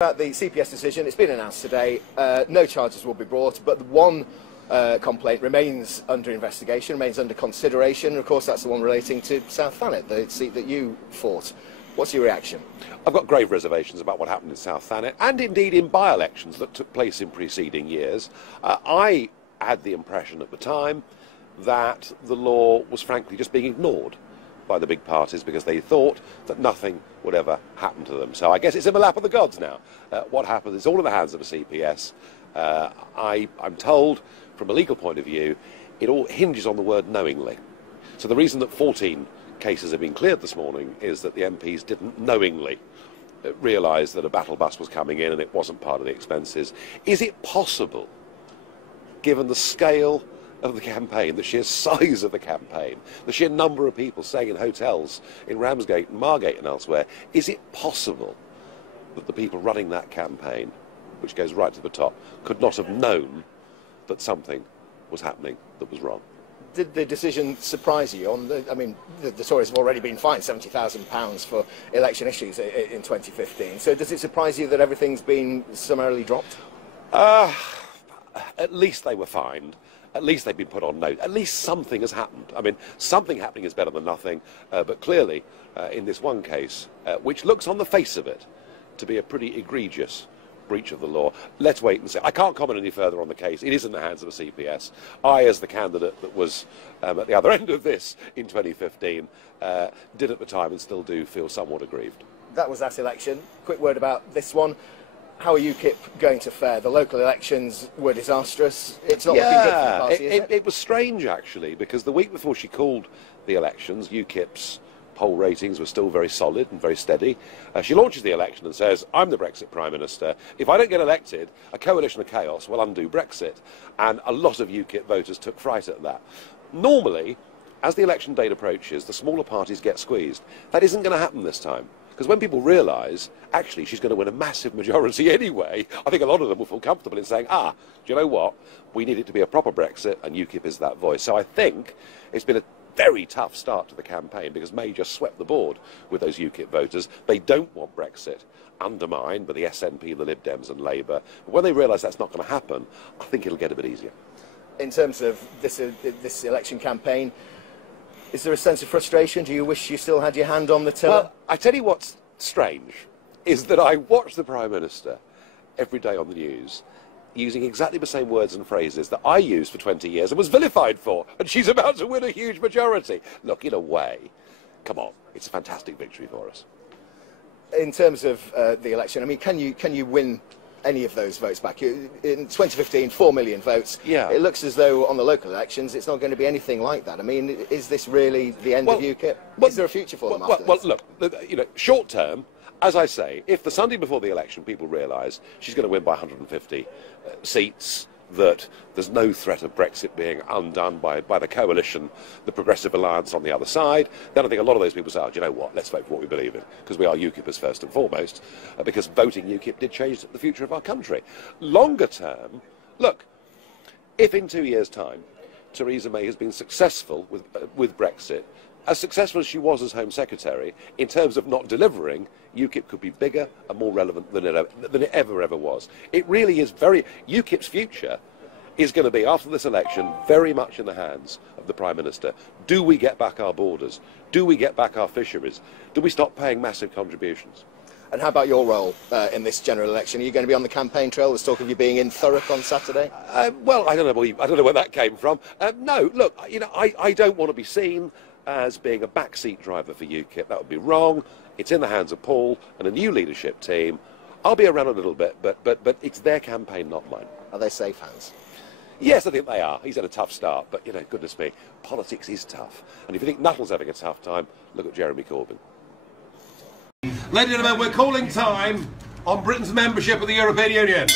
About the CPS decision, it's been announced today. No charges will be brought, but one complaint remains under investigation, remains under consideration. Of course, that's the one relating to South Thanet, the seat that you fought. What's your reaction? I've got grave reservations about what happened in South Thanet, and indeed in by-elections that took place in preceding years. I had the impression at the time that the law was frankly just being ignored by the big parties because they thought that nothing would ever happen to them. So I guess it's in the lap of the gods now. What happens, it's all in the hands of the CPS. I'm told, from a legal point of view, it all hinges on the word knowingly. So the reason that 14 cases have been cleared this morning is that the MPs didn't knowingly realise that a battle bus was coming in and it wasn't part of the expenses. Is it possible, given the scale of the campaign, the sheer size of the campaign, the sheer number of people staying in hotels in Ramsgate and Margate and elsewhere, is it possible that the people running that campaign, which goes right to the top, could not have known that something was happening that was wrong? Did the decision surprise you? The Tories have already been fined £70,000 for election issues in 2015. So does it surprise you that everything's been summarily dropped? At least they were fined. At least they've been put on note. At least something has happened. I mean, something happening is better than nothing. But clearly, in this one case, which looks on the face of it to be a pretty egregious breach of the law, let's wait and see. I can't comment any further on the case. It is in the hands of the CPS. I, as the candidate that was at the other end of this in 2015, did at the time and still do feel somewhat aggrieved. That was that election. Quick word about this one. How are UKIP going to fare? The local elections were disastrous. It's not looking good for the party, is it? It was strange, actually, because the week before she called the elections, UKIP's poll ratings were still very solid and very steady. She launches the election and says, I'm the Brexit Prime Minister. If I don't get elected, a coalition of chaos will undo Brexit. And a lot of UKIP voters took fright at that. Normally, as the election date approaches, the smaller parties get squeezed. That isn't going to happen this time. Because when people realise, actually, she's going to win a massive majority anyway, I think a lot of them will feel comfortable in saying, do you know what? We need it to be a proper Brexit, and UKIP is that voice. So I think it's been a very tough start to the campaign because May just swept the board with those UKIP voters. They don't want Brexit undermined by the SNP, the Lib Dems and Labour. But when they realise that's not going to happen, I think it'll get a bit easier. In terms of this election campaign, is there a sense of frustration? Do you wish you still had your hand on the tiller? Well, I tell you what's strange is that I watch the Prime Minister every day on the news using exactly the same words and phrases that I used for 20 years and was vilified for, and she's about to win a huge majority. Look, in a way, come on, it's a fantastic victory for us. In terms of the election, I mean, can you win any of those votes back? In 2015, 4 million votes. Yeah. It looks as though on the local elections it's not going to be anything like that. I mean, is this really the end of UKIP? Is there a future for them after this? Well, look, short term, as I say, if the Sunday before the election people realise she's going to win by 150 seats, that there's no threat of Brexit being undone by the coalition, the Progressive Alliance on the other side, then I think a lot of those people say, do you know what, let's vote for what we believe in, because we are UKIPers first and foremost, because voting UKIP did change the future of our country. Longer term, look, if in 2 years' time Theresa May has been successful with Brexit, as successful as she was as Home Secretary, in terms of not delivering, UKIP could be bigger and more relevant than it ever was. It really is UKIP's future is going to be, after this election, very much in the hands of the Prime Minister. Do we get back our borders? Do we get back our fisheries? Do we stop paying massive contributions? And how about your role in this general election? Are you going to be on the campaign trail? There's talk of you being in Thurrock on Saturday. Well, I don't know where that came from. No, look, I don't want to be seen as being a backseat driver for UKIP. That would be wrong. It's in the hands of Paul and a new leadership team. I'll be around a little bit, but it's their campaign, not mine. Are they safe hands? Yes, I think they are. He's had a tough start, but, goodness me, politics is tough. And if you think Nuttall's having a tough time, look at Jeremy Corbyn. Ladies and gentlemen, we're calling time on Britain's membership of the European Union.